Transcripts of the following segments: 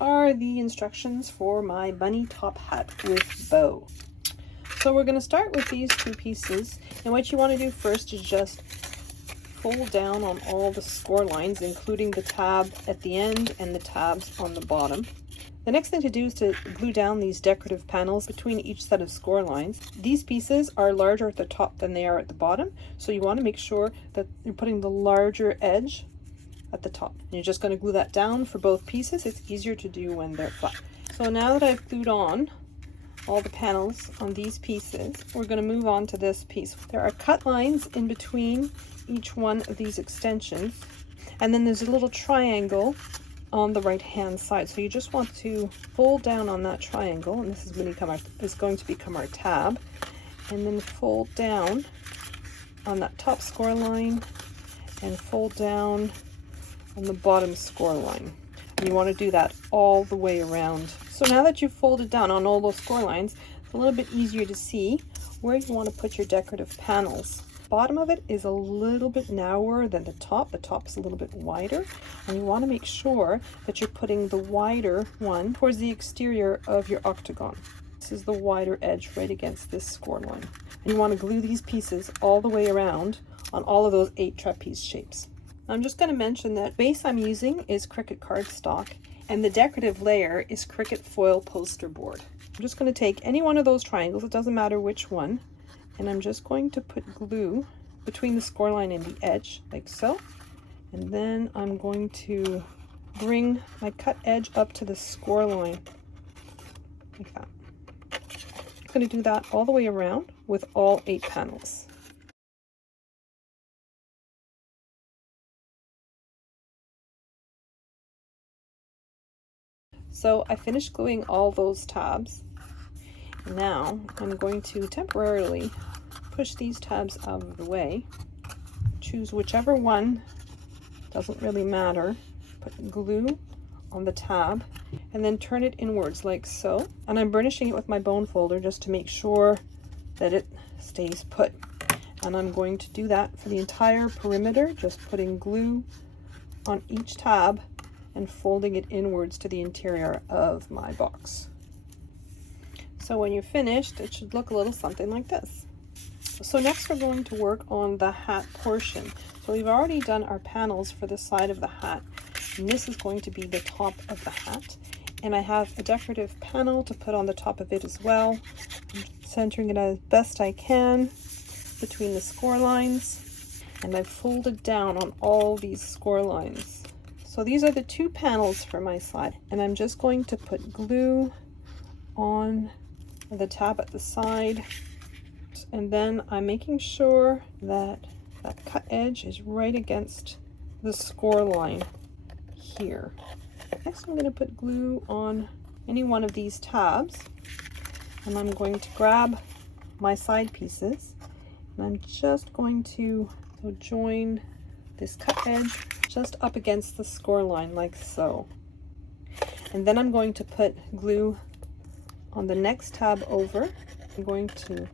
are the instructions for my bunny top hat with bow. So we're going to start with these two pieces, and what you want to do first is just fold down on all the score lines, including the tab at the end and the tabs on the bottom. The next thing to do is to glue down these decorative panels between each set of score lines. These pieces are larger at the top than they are at the bottom, so you want to make sure that you're putting the larger edge at the top. And you're just going to glue that down for both pieces. It's easier to do when they're flat. So now that I've glued on all the panels on these pieces, we're going to move on to this piece. There are cut lines in between each one of these extensions, and then there's a little triangle on the right hand side. So you just want to fold down on that triangle, and this is going to become our tab, and then fold down on that top score line and fold down on the bottom score line. And you want to do that all the way around. So now that you've folded down on all those score lines, it's a little bit easier to see where you want to put your decorative panels. Bottom of it is a little bit narrower than the top. The top's a little bit wider, and you want to make sure that you're putting the wider one towards the exterior of your octagon. This is the wider edge right against this score line. And you want to glue these pieces all the way around on all of those 8 trapeze shapes. I'm just going to mention that base I'm using is Cricut cardstock, and the decorative layer is Cricut foil poster board. I'm just going to take any one of those triangles, it doesn't matter which one, and I'm just going to put glue between the score line and the edge, like so. And then I'm going to bring my cut edge up to the score line, like that. I'm going to do that all the way around with all 8 panels. So I finished gluing all those tabs. Now I'm going to temporarily push these tabs out of the way. Choose whichever one, doesn't really matter. Put glue on the tab and then turn it inwards like so. And I'm burnishing it with my bone folder just to make sure that it stays put. And I'm going to do that for the entire perimeter, just putting glue on each tab and folding it inwards to the interior of my box. So when you're finished, it should look a little something like this. So next we're going to work on the hat portion. So we've already done our panels for the side of the hat, and this is going to be the top of the hat. And I have a decorative panel to put on the top of it as well. I'm centering it as best I can between the score lines, and I've folded down on all these score lines. So these are the 2 panels for my side, and I'm just going to put glue on the tab at the side, and then I'm making sure that that cut edge is right against the score line here. Next I'm going to put glue on any one of these tabs, and I'm going to grab my side pieces, and I'm just going to join this cut edge just up against the score line like so. And then I'm going to put glue on the next tab over. I'm going to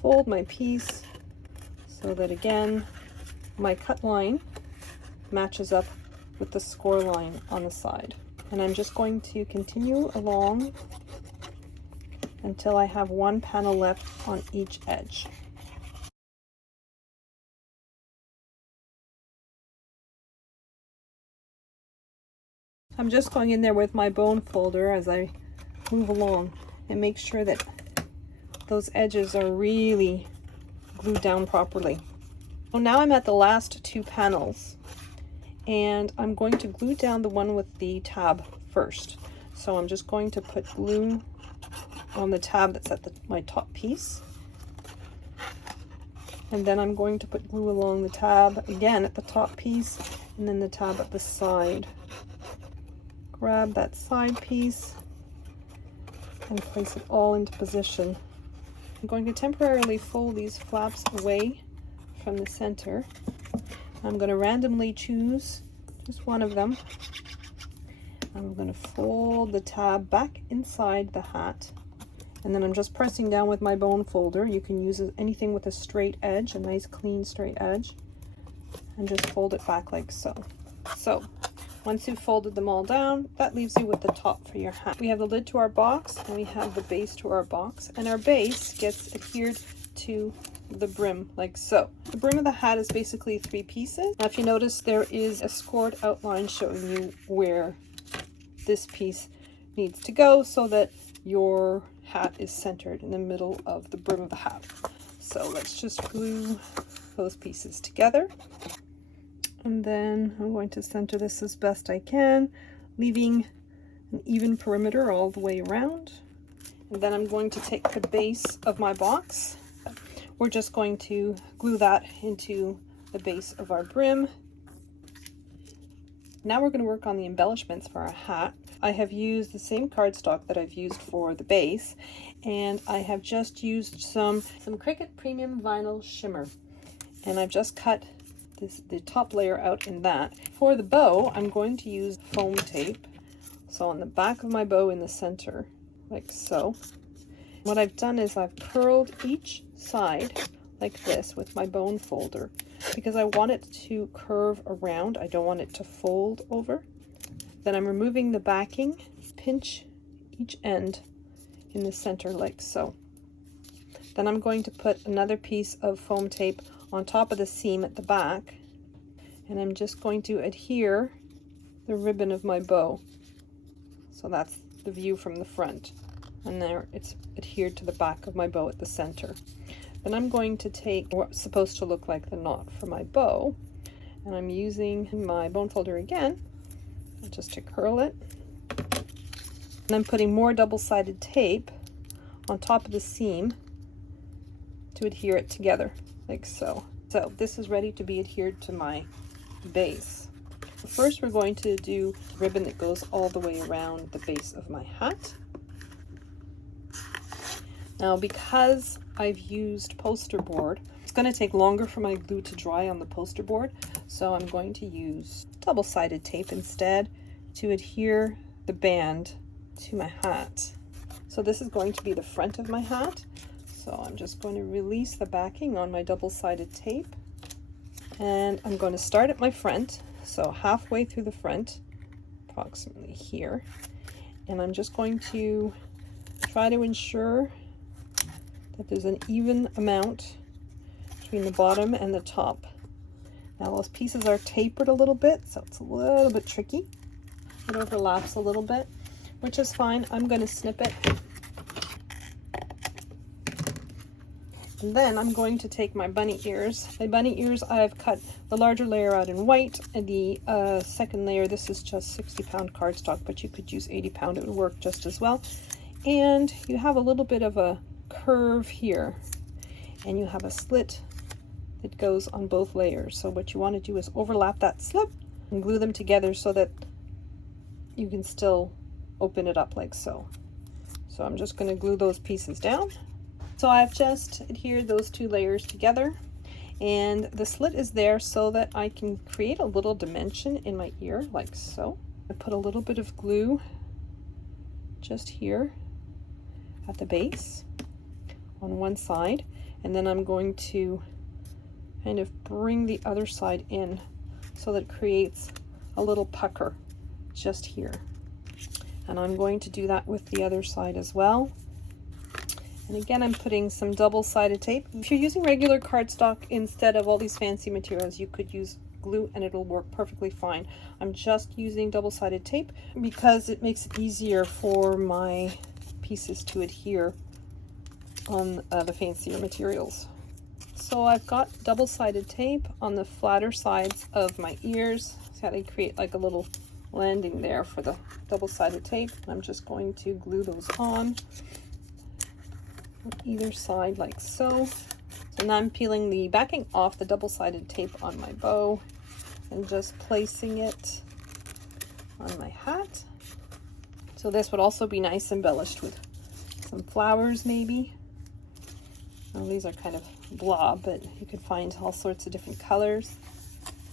fold my piece so that again my cut line matches up with the score line on the side. And I'm just going to continue along until I have 1 panel left on each edge. I'm just going in there with my bone folder as I move along and make sure that those edges are really glued down properly. So now I'm at the last 2 panels, and I'm going to glue down the one with the tab first. So I'm just going to put glue on the tab that's at my top piece, and then I'm going to put glue along the tab again at the top piece, and then the tab at the side. Grab that side piece and place it all into position. I'm going to temporarily fold these flaps away from the center. I'm going to randomly choose just one of them. I'm going to fold the tab back inside the hat, and then I'm just pressing down with my bone folder. You can use anything with a straight edge, a nice clean straight edge, and just fold it back like so. So Once you've folded them all down, that leaves you with the top for your hat. We have the lid to our box, and we have the base to our box, and our base gets adhered to the brim like so. The brim of the hat is basically 3 pieces. Now if you notice, there is a scored outline showing you where this piece needs to go so that your hat is centered in the middle of the brim of the hat. So let's just glue those pieces together. And then I'm going to center this as best I can, leaving an even perimeter all the way around. And then I'm going to take the base of my box. We're just going to glue that into the base of our brim. Now we're going to work on the embellishments for our hat. I have used the same cardstock that I've used for the base, and I have just used some Cricut Premium Vinyl Shimmer. And I've just cut the top layer out in that. For the bow, I'm going to use foam tape. So on the back of my bow in the center, like so. What I've done is I've curled each side like this with my bone folder because I want it to curve around. I don't want it to fold over. Then I'm removing the backing, pinch each end in the center like so. Then I'm going to put another piece of foam tape on top of the seam at the back, and I'm just going to adhere the ribbon of my bow. So that's the view from the front, and there it's adhered to the back of my bow at the center. Then I'm going to take what's supposed to look like the knot for my bow, and I'm using my bone folder again just to curl it. And I'm putting more double-sided tape on top of the seam to adhere it together like so. So this is ready to be adhered to my base. First we're going to do ribbon that goes all the way around the base of my hat. Now because I've used poster board, it's going to take longer for my glue to dry on the poster board, so I'm going to use double-sided tape instead to adhere the band to my hat. So this is going to be the front of my hat. So I'm just going to release the backing on my double-sided tape, and I'm going to start at my front, so halfway through the front, approximately here, and I'm just going to try to ensure that there's an even amount between the bottom and the top. Now those pieces are tapered a little bit, so it's a little bit tricky. It overlaps a little bit, which is fine. I'm going to snip it. And then I'm going to take my bunny ears. My bunny ears, I've cut the larger layer out in white, and the second layer, this is just 60-pound cardstock, but you could use 80-pound, it would work just as well. And you have a little bit of a curve here, and you have a slit that goes on both layers. So what you want to do is overlap that slip and glue them together so that you can still open it up like so. So I'm just going to glue those pieces down. So I've just adhered those 2 layers together, and the slit is there so that I can create a little dimension in my ear like so. I put a little bit of glue just here at the base on one side, and then I'm going to kind of bring the other side in so that it creates a little pucker just here. And I'm going to do that with the other side as well. And again, I'm putting some double-sided tape. If you're using regular cardstock instead of all these fancy materials, you could use glue and it'll work perfectly fine. I'm just using double-sided tape because it makes it easier for my pieces to adhere on the fancier materials. So I've got double-sided tape on the flatter sides of my ears. See how they create like a little landing there for the double-sided tape. I'm just going to glue those on either side like so. So now I'm peeling the backing off the double-sided tape on my bow and just placing it on my hat. So this would also be nice embellished with some flowers maybe. Well, these are kind of blob, but you could find all sorts of different colors.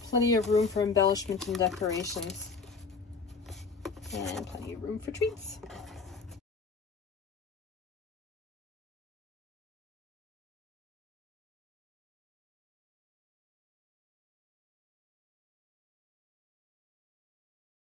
Plenty of room for embellishment and decorations, and plenty of room for treats.